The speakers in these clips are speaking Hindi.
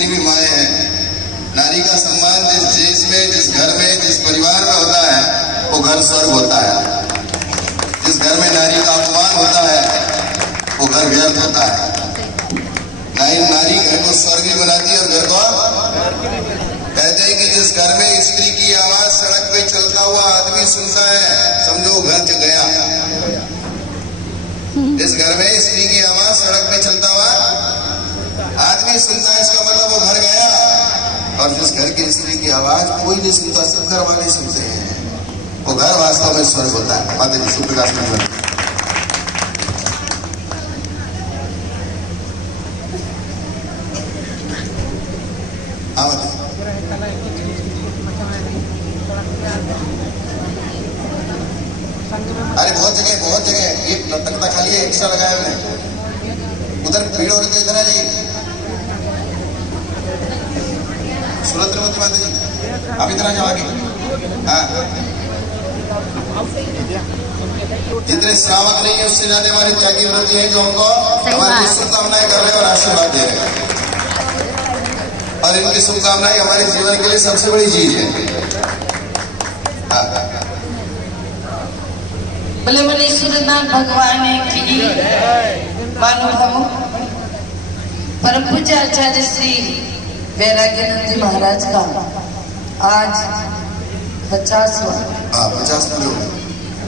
जितनी भी माएँ हैं, नारी का सम्मान जिस देश में, जिस घर में, जिस परिवार में होता है, वो घर स्वर्ग होता है। जिस घर में नारी का अपमान होता है, वो घर व्यर्थ होता है। नारी घर को स्वर्ग भी बनाती है और घर को कहते हैं कि जिस घर में स्त्री की आवाज सड़क पे चलता हुआ आदमी सुनता है, समझो घर च गया। जिस घर में स्त्री की आवाज सड़क पे चलता हुआ आदमी सुनता है, इसका मतलब वो घर गया। और जिस घर की स्त्री की आवाज कोई नहीं सुनता, सब घर वाले सुनते हैं, वो घर वास्तव में स्वर्ग होता है। माता जी शुभ प्रकाश में अरे बहुत जगह एक तख्ता खाली है, एक्स्ट्रा लगाया मैंने। उधर भीड़ हो रही तो इधर आ जाइए। सुरद्रवती माता जी आप इधर आ जाओ आगे। हाँ, जितने श्रावक नहीं है उससे ज्यादा हमारे त्यागी व्रती है जो हमको हमारी शुभकामनाएं कर रहे हैं और आशीर्वाद दे रहे हैं। और इनकी शुभकामनाएं हमारे जीवन के लिए सबसे बड़ी चीज है। बोले बोले सूर्यनाथ भगवान की मानो परम पूज्य आचार्य श्री वैराग्यानंद जी महाराज का आज 50 पूरे हो गए।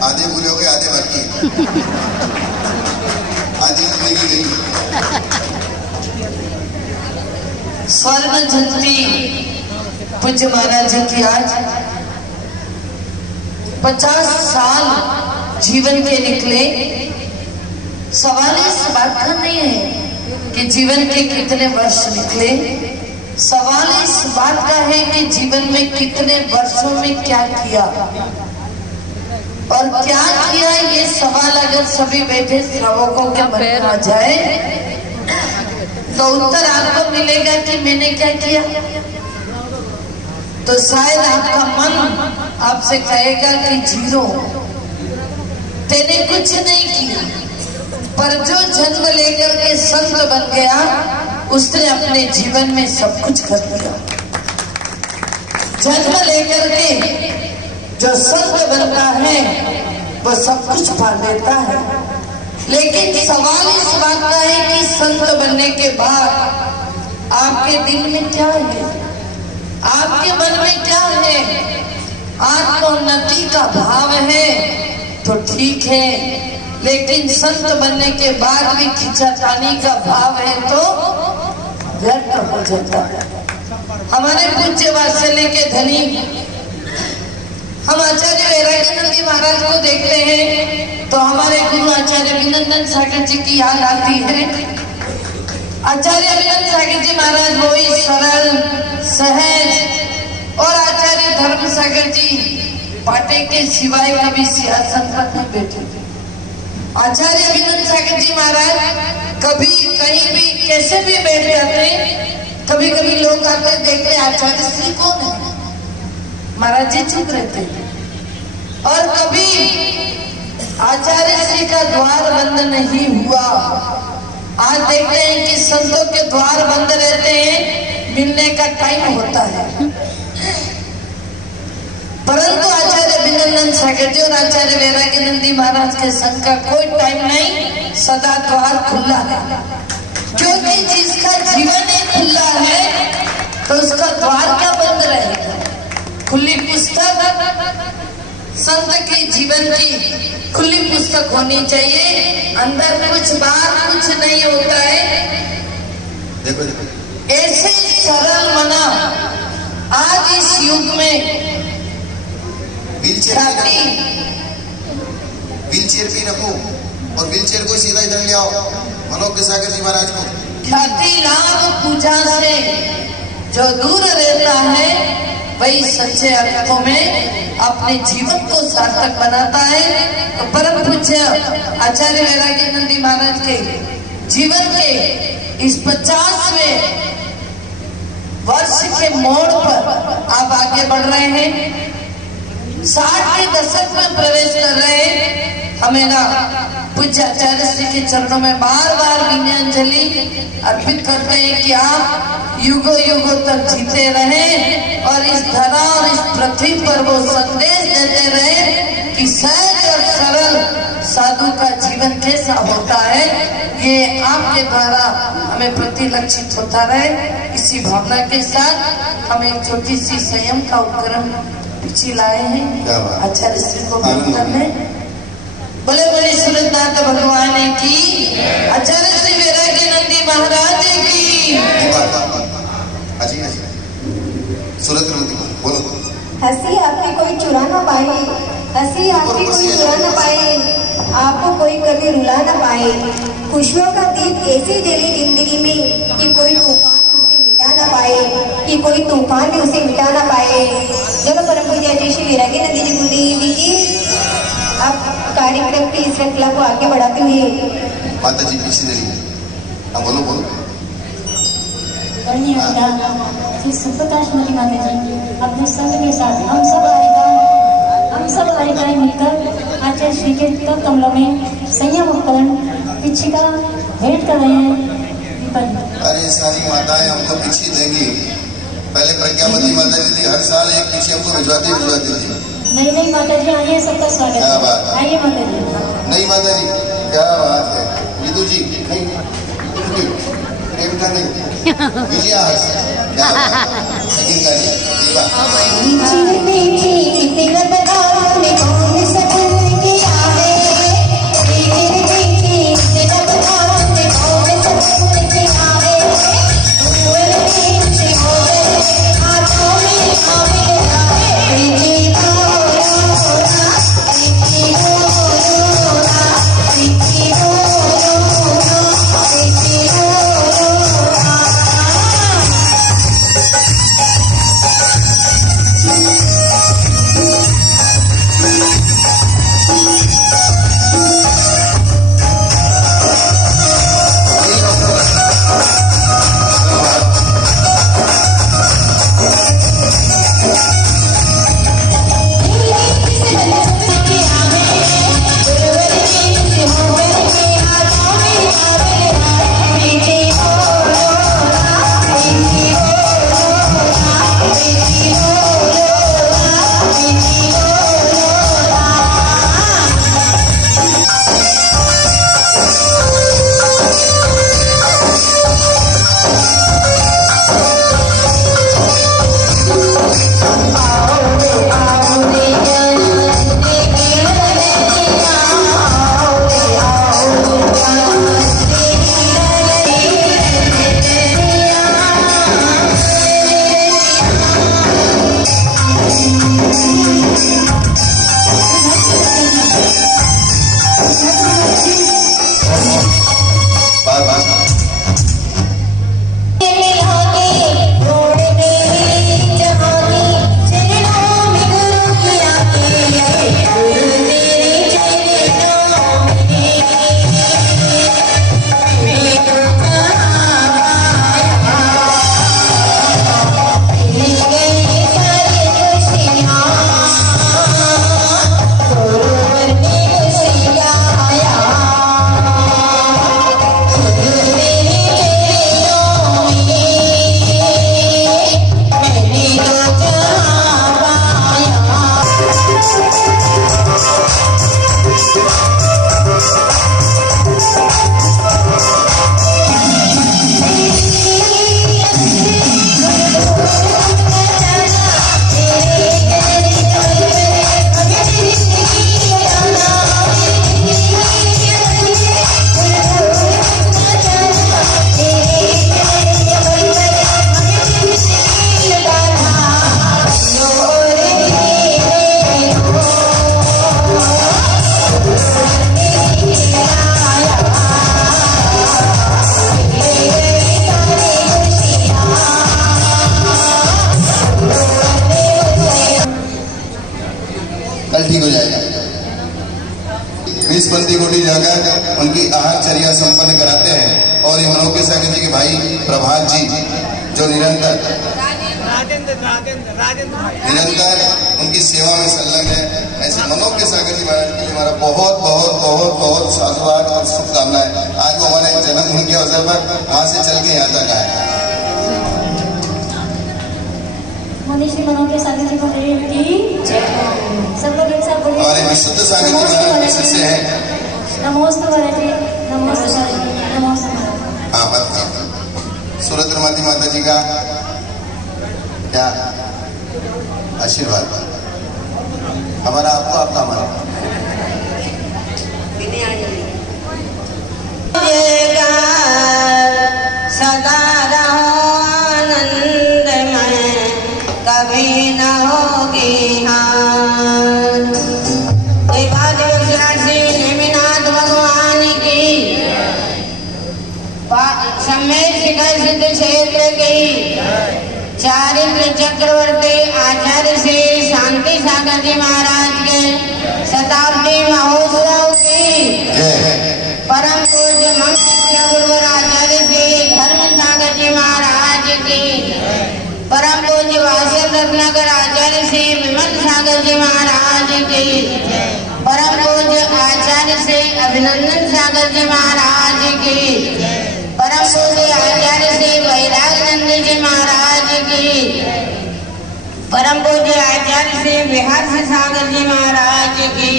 आधे पूरे हो गए, आधे बाकी आधी जिंदगी गई। स्वर्ण जयंती पूज्य महाराज जी की आज 50 साल जीवन के निकले। सवाल इस बात का नहीं है कि जीवन के कितने वर्ष निकले, सवाल इस बात का है कि जीवन में कितने वर्षों में क्या किया और क्या किया। ये सवाल अगर सभी बैठे श्रावकों के मन में आ जाए तो उत्तर आपको मिलेगा कि मैंने क्या किया। तो शायद आपका मन आपसे कहेगा कि जीरो, तेने कुछ नहीं किया। पर जो जन्म लेकर के संत बन गया उसने अपने जीवन में सब कुछ कर दिया। जन्म लेकर के जो संत बनता है वो सब कुछ पा लेता है। लेकिन सवाल इस बात का है कि संत बनने के बाद आपके दिल में क्या है, आपके मन में क्या है। आत्मोन्नति का भाव है तो ठीक है, लेकिन संत बनने के बाद भी खिंचातानी का भाव है तो व्यर्थ हो जाता है। हमारे पूज्य वात्सल्य के धनी हम आचार्य वैराग्यानंद जी महाराज को देखते हैं तो हमारे गुरु आचार्य अभिनंदन सागर जी की याद आती है। आचार्य अभिनंदन सागर जी महाराज वही सरल सहज और आचार्य धर्म सागर जी पाटे के सिवाय कभी सिंहासन पर नहीं बैठे थे। आचार्य अभिनंदन सागर जी महाराज कभी कहीं भी कैसे भी बैठ जाते, कभी कभी लोग आकर देखते आचार्य श्री कौन है, महाराज जी चुप रहते। और कभी आचार्य श्री का द्वार बंद नहीं हुआ। आज देखते हैं कि संतों के द्वार बंद रहते हैं, मिलने का टाइम होता है। परंतु आचार्य अभिनंदन सागर जी और आचार्य वैराग्यानंद जी महाराज के संग का कोई टाइम नहीं, सदा द्वार खुला है। क्योंकि जिसका जीवन ही खुला है तो उसका द्वार क्या बंद रहेगा। खुली पुस्तक संत के जीवन की खुली पुस्तक होनी चाहिए, अंदर कुछ बाहर कुछ नहीं होता है। ऐसे सरल मना आज इस युग में व्हीलचेयर भी रखो और व्हीलचेयर को सीधा इधर ले आओ। मनोज सागर जी महाराज को ख्याति लाभ पूजा से जो दूर रहता है वही सच्चे अर्थों में अपने जीवन को सार्थक बनाता है। तो परम पूज्य आचार्य वैराग्यानंद जी महाराज के जीवन के इस 50वें वर्ष के मोड़ पर आप आगे बढ़ रहे हैं, 60 के दशक में प्रवेश कर रहे हैं। हमें ना पूज्य आचार्य श्री के चरणों में बार बार विनयांजलि अर्पित करते हैं कि आप युगों युगों तक जीते रहे और इस धरा और इस पृथ्वी पर वो संदेश देते रहे कि सहज और सरल साधु का जीवन कैसा होता है, ये आपके द्वारा हमें प्रतिलक्षित होता रहे। इसी भावना के साथ हम एक छोटी सी संयम का उपक्रम पीछे लाए हैं आचार्य श्री को भेंट करने। बोले बोले सूरजनाथ भगवान की, आचार्य श्री वैराग्य नंदी महाराज की। सूरत बोलो। हंसी आपकी कोई चुरा ना पाए, हंसी आपकी कोई चुरा ना पाए, आपको कोई कभी रुला ना पाए। खुशियों का दीप ऐसी जली जिंदगी में कि कोई तूफान उसे मिटा ना पाए, कि कोई तूफान भी उसे मिटा ना पाए। चलो परम पूज्य आचार्य श्री वैराग्य नंदी जी गुरुदेव जी, आप कार्यक्रम की इस श्रृंखला को आगे बढ़ाते हुए। माता जी पीछे चलिए, हाँ बोलो बोलो। श्री सुप्रकाशमती माता जी अपने संघ के साथ हम सब बालिकाएं मिलकर आचार्य श्री के तब कमलों में संयम उपकरण पिछिका भेंट कर रहे हैं। अरे सारी माताएं हमको पीछे देंगी। पहले प्रज्ञावती माता जी थी, हर साल एक पीछे हमको भिजवाती थी। नहीं माता जी, आइए, सबका स्वागत क्या बात है। आइए माता जी। नहीं माता जी, क्या बात है। विदु जी नहीं, नहीं विजया क्या बात है। सेकंड गाड़ी ये बात। ठीक हो जाएगा। 20 कोटि जाकर उनकी आहारचर्या संपन्न कराते हैं और ये मनोज्ञ सागर जी के भाई प्रभात जी जो निरंतर उनकी सेवा में संलग्न है, ऐसे मनोज्ञ सागर जी महाराज के लिए हमारा बहुत बहुत बहुत बहुत साधुवाद। उनके अवसर पर वहां से चल के यहाँ तक आए। मनीषी मनों के सागर जी को मेरी की सब लोग एक साथ बोलिए। हमारे विशुद्ध सागर जी महाराज से है। नमोस्तु वरदे नमोस्तु नमोस्तु। हाँ बस सुरद्रमती माता जी का क्या आशीर्वाद हमारा आपको, आपका हमारा। सदा रहो आनंदमय, कभी न होगी हार। श्री नेमिनाथ भगवान की, सम्मेद शिखर सिद्ध क्षेत्र की, चारित्र चक्रवर्ती आचार्य श्री शांति सागर जी महाराज के शताब्दी महोत्सव की, परम पूज्य मंगल गुरुवर आचार्य श्री धर्म सागर जी महाराज की, परम पूज्य वासल रत्नाकर आचार्य श्री विमल सागर जी महाराज की, परम पूज्य आचार्य श्री अभिनंदन सागर जी महाराज की, परम पूज्य आचार्य श्री वैरागनंद जी महाराज की, परम पूज्य आचार्य श्री विहार सागर जी महाराज की,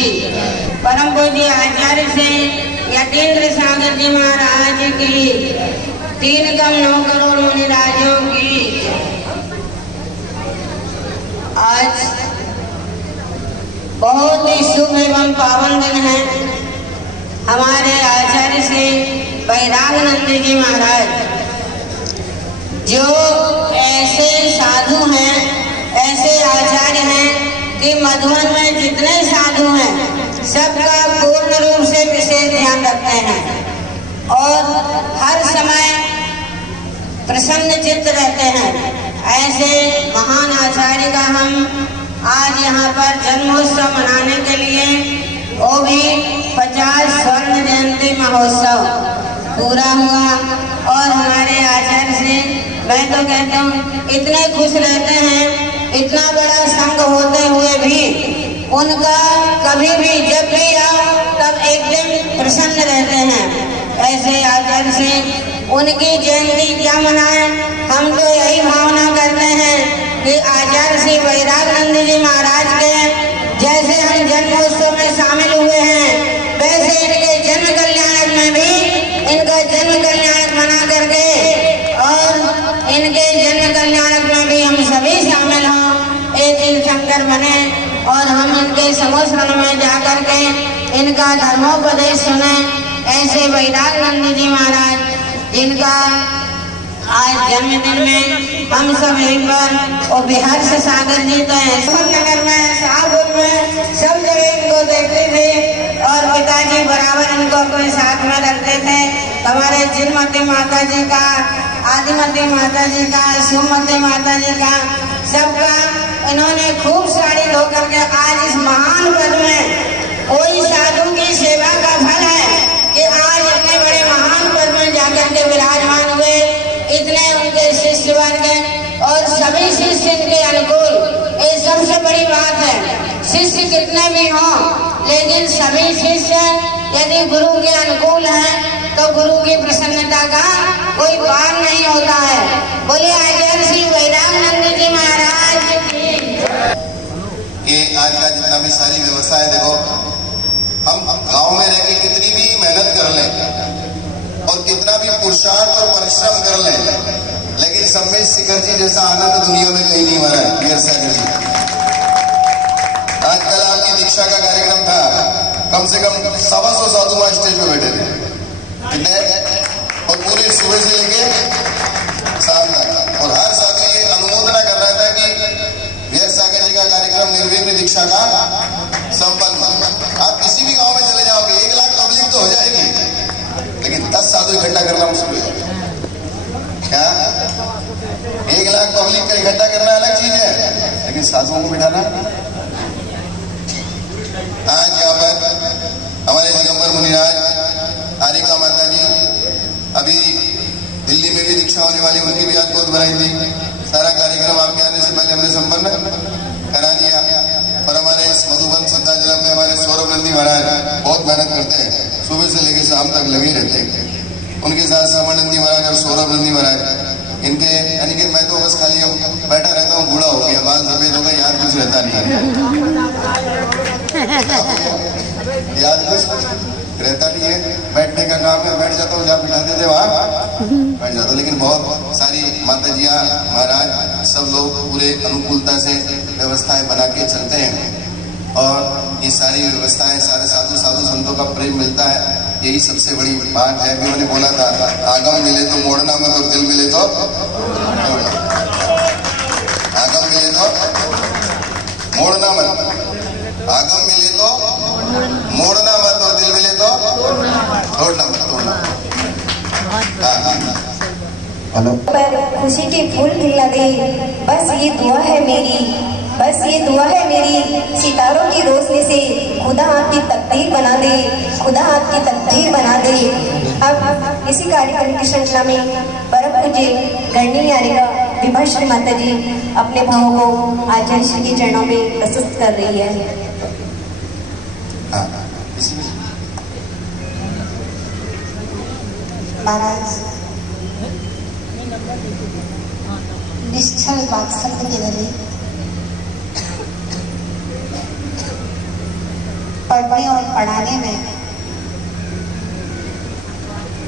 परम पूज्य आचार्य श्री यतीन्द्र सागर जी महाराज की, 3 कम 9 करोड़ मुनिराजों की। आज बहुत ही शुभ एवं पावन दिन है। हमारे आचार्य श्री वैरागनंद जी महाराज, जो ऐसे साधु हैं, ऐसे आचार्य हैं कि मधुबन में जितने साधु हैं सबका पूर्ण रूप से विशेष ध्यान रखते हैं और हर समय प्रसन्न चित्त रहते हैं। ऐसे महान आचार्य का हम आज यहाँ पर जन्मोत्सव मनाने के लिए, वो भी 50 स्वर्ण जयंती महोत्सव पूरा हुआ और हमारे आचार्य से मैं तो कहता हूँ इतने खुश रहते हैं, इतना बड़ा संघ होते हुए भी उनका कभी भी जब भी आओ तब एकदम प्रसन्न रहते हैं। ऐसे आचार्य से उनकी जयंती क्या मनाएं, हम तो यही भावना करते हैं कि आचार्य श्री वैरागनंद जी महाराज के जैसे हम जन्मोत्सव में शामिल हुए हैं, वैसे इनके जन्म कल्याणक में भी इनका जन्म कल्याणक मना करके और इनके जन्म कल्याणक में भी हम सभी शामिल हों, एक तीर्थंकर बने और हम इनके समोसरण में जाकर के इनका धर्मोपदेश सुने। ऐसे वैरागनंद जी महाराज जिनका आज जन्मदिन में हम सब यहीं पर और बिहार से सागर जी तो नगर में, शाहपुर में सब जगह इनको देखते थे और पिताजी बराबर इनको अपने साथ में रखते थे। हमारे जिनमती माता जी का, आदिमती माता जी का, सुमती माता जी का, सबका इन्होंने खूब सारी होकर के आज इस महान पद में, कोई साधु की सेवा का फल है कि आज इतने बड़े महान पद में जाकर के विराजमान हुए। इतने उनके शिष्य बन गए और सभी शिष्य इनके अनुकूल, ये सबसे बड़ी बात है। शिष्य कितने भी हों लेकिन सभी शिष्य यदि गुरु के अनुकूल हैं तो गुरु की प्रसन्नता का कोई पार नहीं होता है। बोले आचार्य श्री वैरागनंद जी महाराज की। ये आज का जितना भी सारी व्यवस्था है, देखो हम गांव में रह के कितनी भी मेहनत कर लें और कितना भी पुरुषार्थ और परिश्रम कर लें, लेकिन सम्मेद शिखर जी जैसा आनंद दुनिया में कहीं नहीं मरा है। वीर सागर जी, आज कल आपकी दीक्षा का कार्यक्रम था, कम से कम 125 साधु वहां स्टेज पे बैठे थे, और पूरे सुबह से लेके शाम तक, और हर साधु ये अनुमोदना कर रहा था कि वीर सागर जी का कार्यक्रम निर्विघ्न दीक्षा का संपन्न हो। आप किसी भी गांव में चले जाओगे 1 लाख पब्लिक तो हो जाएगी, लेकिन 10 साधु इकट्ठा करना मुश्किल है। क्या 1 लाख पब्लिक का इकट्ठा करना अलग चीज है, लेकिन साधुओं को बिठाना। आज यहाँ पर हमारे दिगंबर मुनिराज आरिका माता जी, अभी दिल्ली में भी दीक्षा होने वाली, उनकी भी आज गोद भराई थी। सारा कार्यक्रम आपके आने से पहले हमने संपन्न करा दिया। और हमारे इस मधुबन सिद्धाजलम में हमारे सौरभ नंदी महाराज बहुत मेहनत करते हैं, सुबह से लेकर शाम तक लगे रहते हैं। उनके साथ श्रवण नंदी महाराज और सौरभ नंदी महाराज, इनके यानी कि मैं तो बस खाली अब बैठा रहता हूँ, बूढ़ा हो गया, बाल सफेद हो गया, याद कुछ रहता नहीं है, याद कुछ रहता नहीं है। बैठने का काम है, बैठ जाता हूँ, जहाँ बिठाते थे वहाँ बैठ जाता हूँ। लेकिन बहुत सारी माता जियाँ महाराज सब लोग पूरे अनुकूलता से व्यवस्थाएं बना के चलते हैं, और ये सारी व्यवस्थाएं सारे साधु संतों का प्रेम मिलता है, यही सबसे बड़ी बात है। अभी मैंने बोला था, आगम मिले तो मोड़ना मत और दिल मिले तो आगम मिले तो मोड़ना मत, आगम मिले तो मोड़ना मत और दिल मिले तो तोड़ना मत, तोड़ना। हेलो, पर खुशी के फूल खिला दे, बस ये दुआ है मेरी, बस ये दुआ है मेरी। सितारों की रोशनी से खुदा आपकी तकदीर बना दे, खुदा आपकी तकदीर बना दे। अब इसी कार्यक्रम की श्रृंखला में परम पूज्य गणनी यारिका विभाश्री माता जी अपने भावों को आचार्य श्री के चरणों में प्रस्तुत कर रही है। महाराज निश्चल वात्सल्य के लिए पढ़ने और पढ़ाने में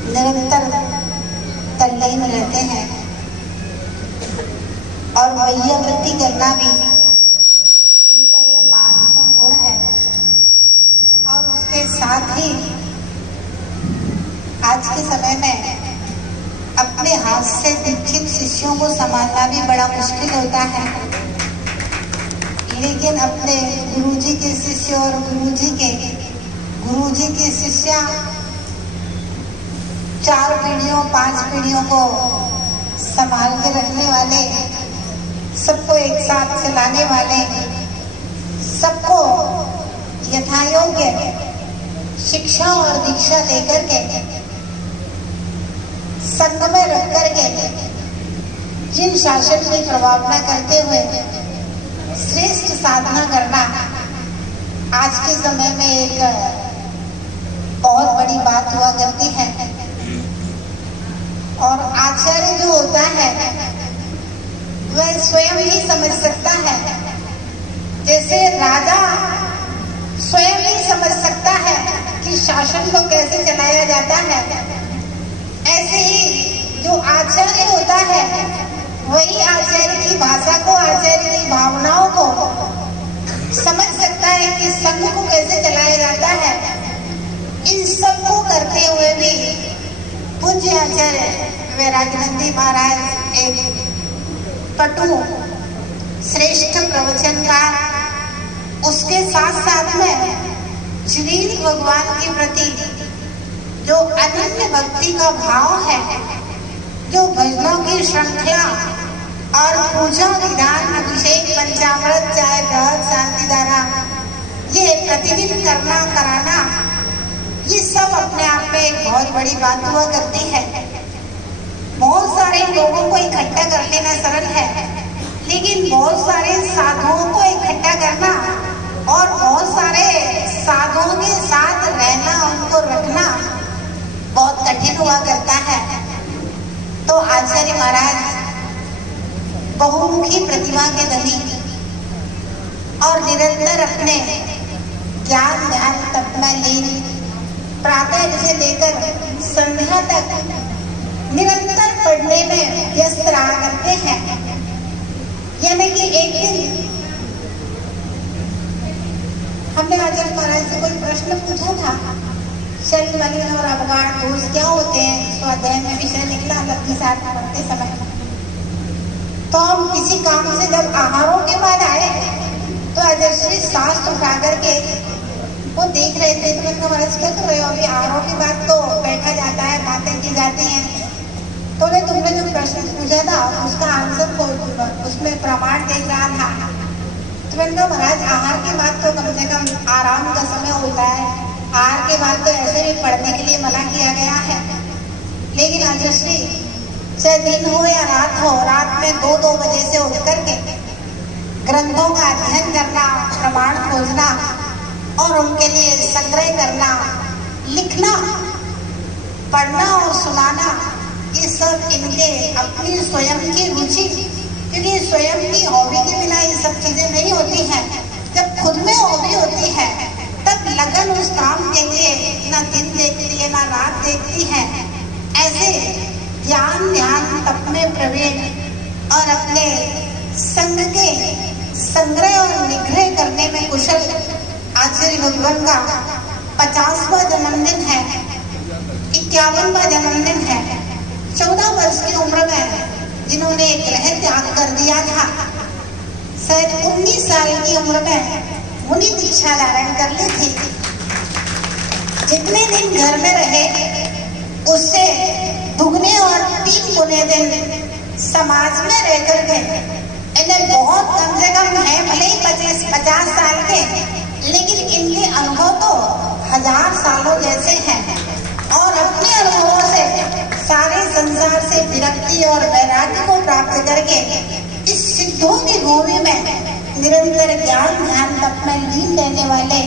निरंतर तल्लीन रहते हैं, और वैयावृत्ति करना भी इनका एक महत्वपूर्ण गुण है। और उसके साथ ही आज के समय में अपने हाथ से दीक्षित शिष्यों को संभालना भी बड़ा मुश्किल होता है, लेकिन अपने गुरुजी के शिष्य और गुरुजी के शिष्या 4 पीढ़ियों 5 पीढ़ियों को संभाल के रखने वाले, सबको एक साथ चलाने वाले, सबको यथायोग्य शिक्षा और दीक्षा देकर के संग में रख करके जिन शासन की प्रभावना करते हुए श्रेष्ठ साधना करना आज के समय में एक बहुत बड़ी बात हुआ करती है। और आचार्य जो होता है वह स्वयं ही समझ सकता है, जैसे राजा स्वयं ही समझ सकता है कि शासन को कैसे चलाया जाता है, ऐसे ही जो आचार्य होता है वही आचार्य की भाषा को, आचार्य की भावनाओं को समझ सकता है कि संघ को कैसे चलाया जाता है। इन सब को करते हुए भी पूज्य आचार्य वैराग्यनंदी महाराज एक पटु श्रेष्ठ प्रवचनकार, उसके साथ साथ में श्री भगवान के प्रति जो अनन्य भक्ति का भाव है, जो भजनों की श्रृंखला और पूजा विधान, अभिषेक, पंचामृत, चाय, व्रत, शांति धारा, ये प्रतिदिन करना कराना, ये सब अपने आप में एक बहुत बड़ी बात हुआ करती है। बहुत सारे लोगों को इकट्ठा कर लेना सरल है, लेकिन बहुत सारे साधुओं को इकट्ठा करना और बहुत सारे साधुओं के साथ रहना, उनको रखना बहुत कठिन हुआ करता है। तो आचार्य महाराज बहुमुखी प्रतिभा के धनी और निरंतर अपने ज्ञान ध्यान तप में लीन, प्रातः से लेकर संध्या तक निरंतर पढ़ने में व्यस्त रहा करते हैं। यानी कि एक दिन हमने आचार्य महाराज से कोई प्रश्न पूछा था, शरीर मलिन और अवगाढ़ दोष क्या होते हैं, स्वाध्याय में विषय निकला लक्ष्मी साथ पढ़ते समय। तो हम किसी काम से जब आहारों के बाद आए तो आचार्य सांस उठा करके वो देख रहे थे। तो मैंने महाराज क्या कर रहे हो, अभी आहारों के बाद तो बैठा जाता है, बातें की जाती हैं। तो तुमने जो प्रश्न पूछा था उसका आंसर को उसमें प्रमाण देख रहा था। तो मैंने कहा महाराज आहार के बाद तो कम से कम आराम का समय होता है, आहार के बाद तो ऐसे भी पढ़ने के लिए मना किया गया है। लेकिन आचार्य चाहे दिन हो या रात हो, रात में 2-2 बजे से उठ करके ग्रंथों का अध्ययन करना, प्रमाण खोजना और उनके लिए संग्रह करना, लिखना पढ़ना और सुनाना, ये सब इनके अपनी स्वयं की रुचि, क्योंकि स्वयं की हॉबी के बिना ये सब चीजें नहीं होती हैं। जब खुद में हॉबी होती है तब लगन उस काम के लिए ना दिन देखती है ना रात देखती है। ऐसे ज्ञान ध्यान तप में प्रवीण और अपने संग के संग्रह और निग्रह करने में कुशल आचार्य भगवान का 50वां जन्मदिन है, 51वां जन्मदिन है। 14 वर्ष की उम्र में जिन्होंने ग्रह त्याग कर दिया था, शायद 19 साल की उम्र में मुनि दीक्षा धारण कर ली थी। जितने दिन घर में रहे उससे दुगने और 3 गुने दिन समाज में रह करके इन्हें बहुत कम से कम है, भले ही 50 साल के, लेकिन इनके अनुभव तो 1000 सालों जैसे हैं। और अपने अनुभवों से सारे संसार से विरक्ति और वैराग्य को प्राप्त करके इस सिद्धों की भूमि में निरंतर ज्ञान ध्यान तप में लीन रहने वाले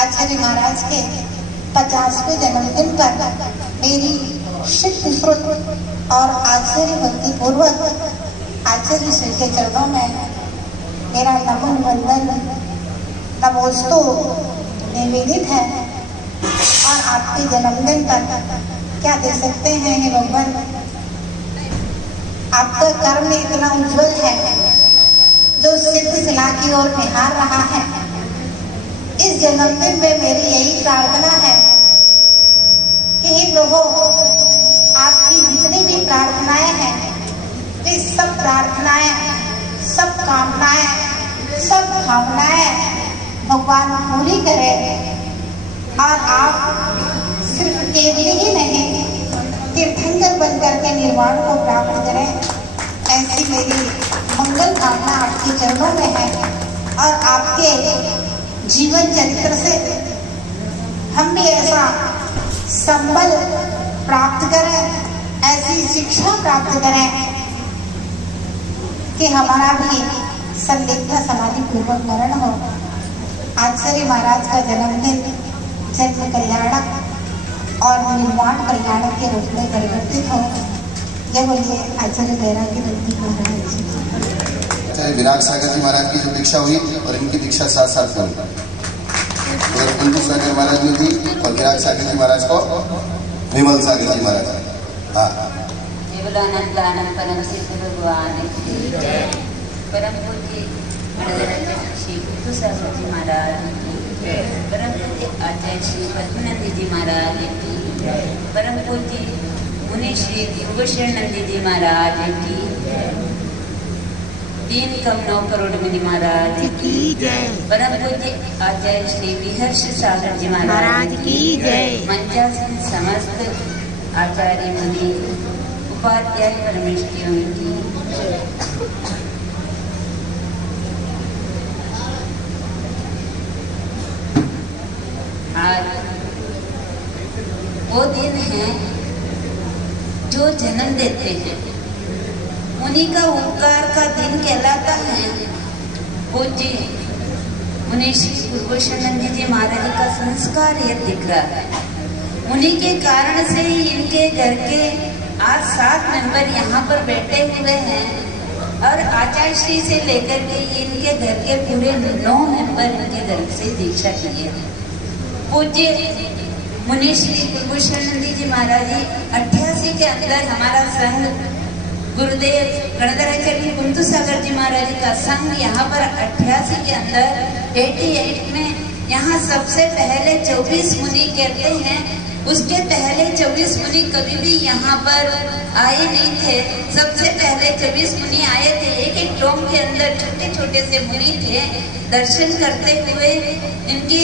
आचार्य महाराज के 50वें जन्मदिन पर मेरी शिष्य श्रुत और आचार्य भक्ति पूर्वक आचार्य श्री के चरणों में मेरा नमन वंदन नमोस्तु निवेदित है। और आपके जन्मदिन पर क्या दे सकते हैं हे भगवान, आपका कर्म इतना उज्जवल है जो सिद्ध शिला की ओर निहार रहा है। इस जन्मदिन में मेरी यही प्रार्थना है कि हे प्रभु, आपकी जितनी भी प्रार्थनाएं हैं वे सब प्रार्थनाएं, सब कामनाएं, सब भावनाएं भगवान पूरी करें। और आप सिर्फ केवल ही नहीं तीर्थंकर बनकर के निर्वाण को प्राप्त करें, ऐसी मेरी मंगल कामना आपके चरणों में है। और आपके जीवन चरित्र से हम भी ऐसा संबल प्राप्त करें, ऐसी शिक्षा प्राप्त करें कि हमारा भी संदिग्ध समाधि पूर्वक मरण हो। आचार्य महाराज का जन्मदिन जन्म कल्याणक और निर्वाण कल्याणक के रूप में परिवर्तित हो। जय बोलिए आचार्य वैराग्य भक्ति महाराज जी। आचार्य विराग सागर जी महाराज की जो दीक्षा हुई और इनकी दीक्षा साथ साथ हुई, उधर कुंदू सागर महाराज में थी और विराग सागर जी महाराज को विमल सागर जी महाराज। हाँ, परम सिद्ध भगवान परम पूज्य श्री कुंदू सागर जी महाराज, परम पूज्य आचार्य श्री पद्मनंदी जी महाराज की, परम पूज्य मुनि श्री दिव्यभूषण नंदी जी महाराज की, 3 कम 9 करोड़ मुनि महाराज की, परम पूज्य आचार्य श्री विहर्ष सागर जी महाराज की, मंचासीन समस्त आचार्य मुनि उपाध्याय परमेष्ठियों की। आज वो दिन है जो जन्म देते हैं, उन्हीं का उपकार का दिन कहलाता है। पूज्य मुनि श्री गुरुभूषणानंद जी महाराज का संस्कार ये दिख रहा है। उन्हीं के कारण से ही इनके घर के आज 7 मेंबर यहाँ पर बैठे हुए हैं और आचार्य श्री से लेकर के इनके घर के पूरे 9 मेंबर इनके घर से दीक्षा किए। पूज्य मुनि श्री गुरुभूषणानंद जी महाराज जी 88 के अंदर हमारा संघ गुरुदेव गणधराचार्य कुंदू सागर जी महाराज का संघ यहाँ पर 88 के अंदर 88 में यहाँ सबसे पहले 24 मुनि कहते हैं। उसके पहले 24 मुनि कभी भी यहाँ पर आए नहीं थे। सबसे पहले 24 मुनि आए थे, एक टोम के अंदर छोटे छोटे से मुनि थे। दर्शन करते हुए इनकी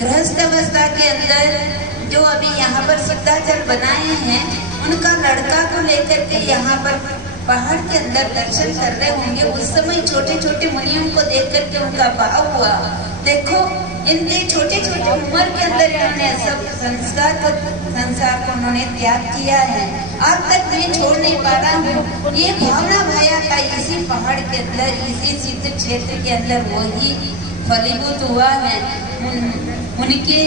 गृहस्थ अवस्था के अंदर जो अभी यहाँ पर सिद्धाचल बनाए हैं, उनका लड़का को लेकर के यहाँ पर पहाड़ के अंदर दर्शन कर रहे होंगे। उस समय छोटे छोटे मुनियों को देख करके उनका भाव हुआ। देखो इनके छोटे छोटे उम्र के अंदर इन्होंने सब संसार को उन्होंने त्याग किया है। अब तक मैं छोड़ नहीं पा रहा हूँ। ये भावना भाया था इसी पहाड़ के अंदर, इसी सिद्ध क्षेत्र के अंदर वही फलीभूत हुआ है। उनके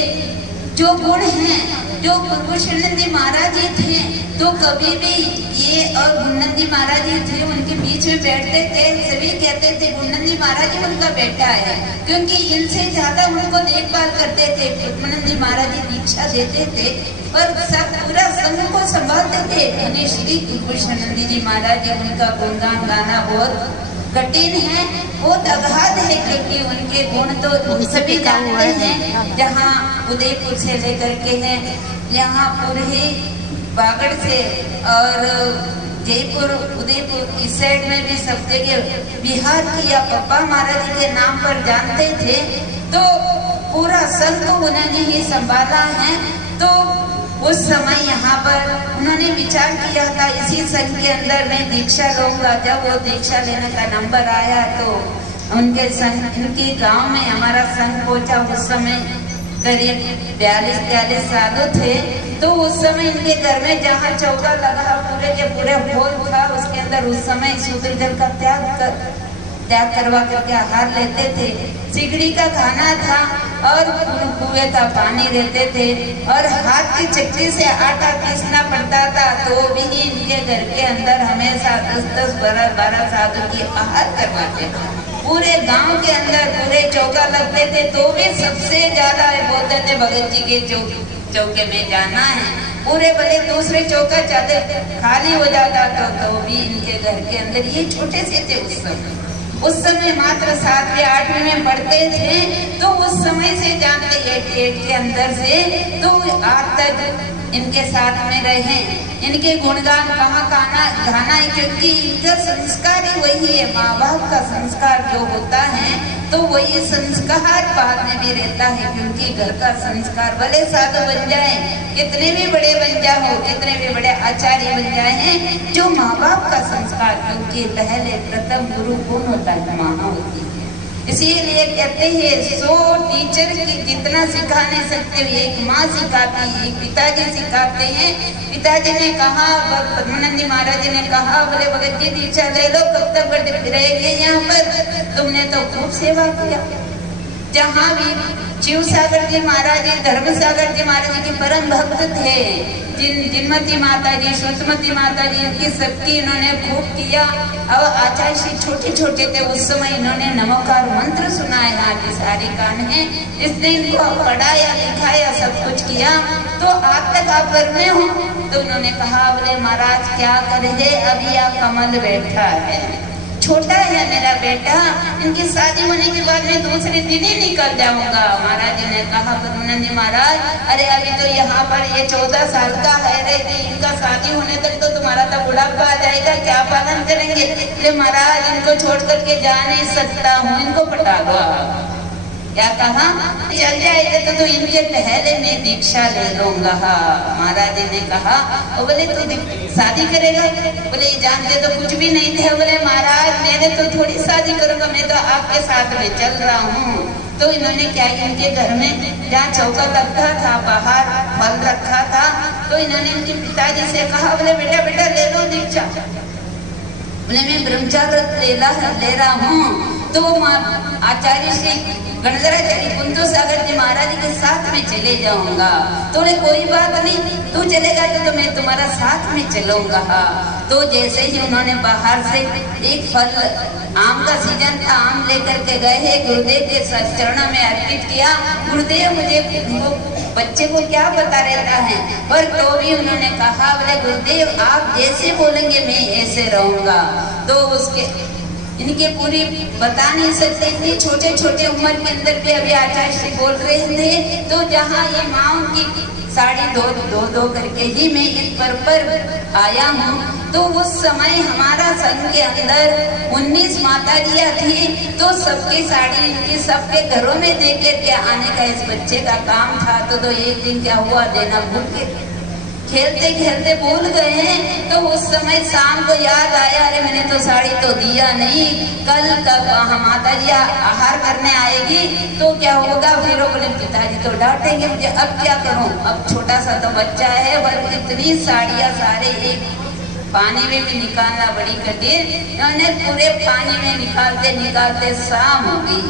जो गुण हैं, जो गुरुशरणनंदी महाराज जी थे तो कभी भी ये और गुरुनंदी महाराज जी थे उनके बीच में बैठते थे, सभी कहते थे गुरुनंदी महाराज जी उनका बेटा है, क्योंकि इनसे ज्यादा उनको देखभाल करते थे। गुरुनंदी महाराज जी दीक्षा देते थे पर सब पूरा संघ को संभालते थे। उन्हें श्री गुरुशरणनंदी जी महाराज जी उनका गुणगान गाना बहुत कठिन है, बहुत अगाध है, क्योंकि उनके गुण तो सभी जानते हैं। जहाँ उदयपुर से लेकर के हैं, यहाँ पूरे बागड़ से और जयपुर उदयपुर इस साइड में भी सब जगह बिहार की या पप्पा महाराज के नाम पर जानते थे। तो पूरा संघ को उन्होंने ही संभाला है। तो उस समय यहाँ पर उन्होंने विचार किया था इसी संघ के अंदर मैं दीक्षा लूंगा। जब वो दीक्षा लेने का नंबर आया तो उनके गांव में हमारा संघ पहुंचा। उस समय करीब 42-43 सालों थे। तो उस समय इनके घर में जहाँ चौका लगा पूरे के पूरे हॉल था, उसके अंदर उस समय सूत्र जल का त्याग करवा करके आहार लेते थे। सिगड़ी का खाना था और कुएं का पानी रहते थे और हाथ की चक्की से आटा पीसना पड़ता था। तो भी इनके घर के अंदर हमेशा 10-10, 12-12 साधु की आहार करवाते थे। पूरे गांव के अंदर पूरे चौका लगते थे तो भी सबसे ज्यादा बोलते थे भगत जी के चौके में जाना है। पूरे भले दूसरे चौका जाते खाली हो जाता तो भी इनके घर के अंदर ये छोटे से थे। उस समय मात्र 7वीं 8वीं में पढ़ते थे। तो उस समय से जानते 88 के अंदर से तो आज तक इनके साथ में रहे। इनके गुणगान कहाँ गाना है, क्योंकि इनका संस्कार ही वही है। माँ बाप का संस्कार जो होता है तो वही संस्कार बाद में भी रहता है, क्योंकि घर का संस्कार भले साधु बन जाए, कितने भी बड़े बन जाओ, कितने भी बड़े आचार्य बन जाए, जो माँ बाप का संस्कार, क्योंकि पहले प्रथम गुरु कौन होता है? माँ होती है। इसीलिए कहते हैं 100 टीचर की जितना सिखा नहीं सकते, एक माँ सिखाती है, एक पिताजी सिखाते हैं। पिताजी ने कहा, ब्रह्मानंद महाराज जी ने कहा, बोले भगत जी दीक्षा ले लो, कब तक रहेंगे यहाँ पर? तुमने तो खूब सेवा किया। जहाँ भी शिव सागर जी महाराज जी, धर्म सागर जी महाराज जी के परम भक्त थे। जिनमती माता जी, श्रुतमती माता जी, इनकी सबकी इन्होंने खूब किया। और आचार्य श्री छोटे थे उस समय इन्होंने नमोकार मंत्र सुनाया। आज सारे कान है, इसने इनको पढ़ाया, लिखाया, सब कुछ किया। तो आज तक आप करने हो? तो उन्होंने कहा, बोले महाराज क्या करे, अभी आप कमल बैठा है, छोटा है मेरा बेटा, इनकी शादी होने के बाद मैं दूसरे दिन ही निकल जाऊंगा। महाराज जी ने कहा, ब्रह्मानंद महाराज, अरे अभी तो यहाँ पर ये 14 साल का है रे, इनका शादी होने तक तो तुम्हारा तो बुढ़ापा आ जाएगा, क्या पालन करेंगे? अरे महाराज इनको छोड़ करके जा नहीं सकता हूँ, इनको पटा दो। क्या कहा? चल जाएगा तो इनके पहले मैं दीक्षा ले लूंगा। महाराज जी ने कहा, बोले तू शादी करेगा? बोले जानते तो कुछ भी नहीं थे। बोले महाराज मैंने तो थोड़ी शादी करूंगा, मैं तो आपके साथ में चल रहा हूँ। तो इन्होंने क्या, इनके घर में जहाँ चौका लगता था बाहर फल रखा था, तो इन्होंने इनके पिताजी से कहा, बोले बेटा बेटा ले लो दीक्षा। बोले मैं ब्रह्मचार्य ले रहा हूँ। तो आचार्य श्री गणगराचार्य कुंतो सागर जी महाराज के साथ में चले जाऊंगा। तो कोई बात नहीं, तू चलेगा तो मैं तुम्हारा साथ में चलूंगा। तो जैसे ही उन्होंने बाहर से एक फल, आम का सीजन था, आम लेकर के गए, गुरुदेव के चरणों में अर्पित किया। गुरुदेव मुझे बच्चे को क्या पता रहता है, पर तो भी उन्होंने कहा, बोले गुरुदेव आप जैसे बोलेंगे मैं ऐसे रहूंगा। तो उसके इनके पूरी बता नहीं सकते, इतनी छोटे छोटे उम्र के अंदर भी अभी आचार्य श्री बोल रहे थे। तो जहाँ ये माँ उनकी साड़ी दो करके ही मैं इस पर आया हूँ। तो उस समय हमारा संघ के अंदर 19 माताजियाँ थी। तो सबकी साड़ी इनकी सबके घरों में दे के आने का इस बच्चे का काम था। तो एक दिन क्या हुआ, देना भूल के खेलते खेलते भूल गए हैं। तो उस समय शाम को याद आया, अरे मैंने तो साड़ी तो दिया नहीं, कल माता जी आहार करने आएगी तो क्या होगा? फिर बोले पिताजी तो डांटेंगे मुझे, अब क्या करूं? अब छोटा सा तो बच्चा है, पर इतनी साड़ियाँ सारे एक पानी में भी निकालना बड़ी कठिन। उन्होंने पूरे पानी में निकालते निकालते शाम हो गई।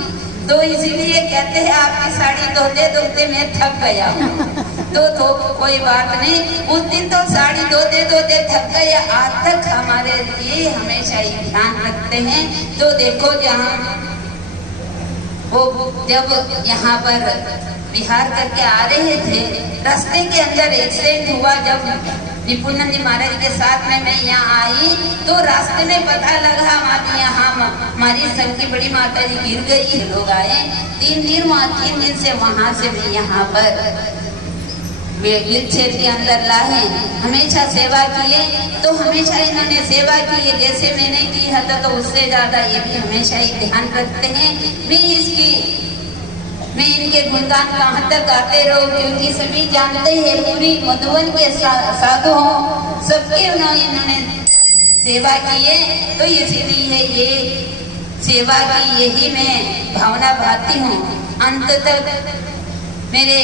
तो इसीलिए कहते हैं आपकी साड़ी धोते धोते मैं थक गया हूँ। तो कोई बात नहीं, उस दिन तो साड़ी धोते धोते थक गए, आज तक हमारे लिए हमेशा ही ध्यान रखते हैं। तो देखो जहाँ वो जब यहाँ पर बिहार करके आ रहे थे, रास्ते के अंदर एक्सीडेंट हुआ। जब निपुणानंद जी महाराज के साथ में मैं यहाँ आई तो रास्ते में पता लगा हमारे यहाँ हमारी संघ की बड़ी माता जी गिर गई। लोग आए 3 दिन से वहां से भी यहाँ पर व्हीलचेयर के अंदर लाए, हमेशा सेवा किए। तो हमेशा इन्होंने सेवा की है, जैसे मैंने की है तो उससे ज्यादा ये भी हमेशा ही ध्यान रखते हैं। मैं इनके गुणगान कहाँ तक गाते रहूं, क्योंकि सभी जानते हैं पूरी मधुबन के साधुओं सबके इन्होंने सेवा की है। तो इसीलिए ये सेवा की यही मैं भावना भाती हूँ। अंत तक मेरे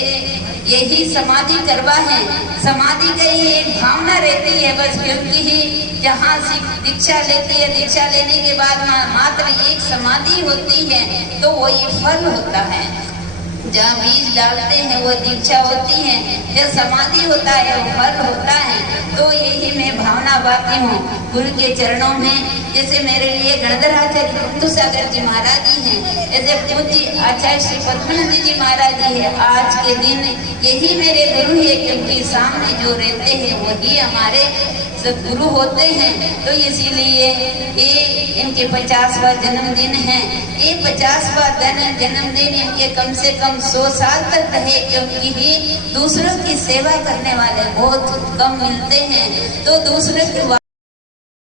यही समाधि करवा है। समाधि का ही एक भावना रहती है बस, क्योंकि ही जहाँ से दीक्षा लेती है, दीक्षा लेने के बाद मात्र एक समाधि होती है तो वो ये फल होता है। जहाँ बीज डालते हैं वो दीक्षा होती है, जब समाधि होता है वो फल होता है। तो यही मैं भावना बाती हूँ गुरु के चरणों में। जैसे मेरे लिए गणधर आचार्य कुंतु सागर जी महाराज जी हैं, जैसे पूज्य आचार्य श्री पद्मनंद जी महाराज जी है। आज के दिन यही मेरे गुरु है, क्योंकि सामने जो रहते हैं वही हमारे सदगुरु होते हैं। तो इसीलिए ये इनके 50वां जन्मदिन है। ये 50वां जन्मदिन इनके कम से कम 100 साल तक रहे, क्योंकि ही दूसरों की सेवा करने वाले बहुत कम मिलते हैं। तो दूसरों की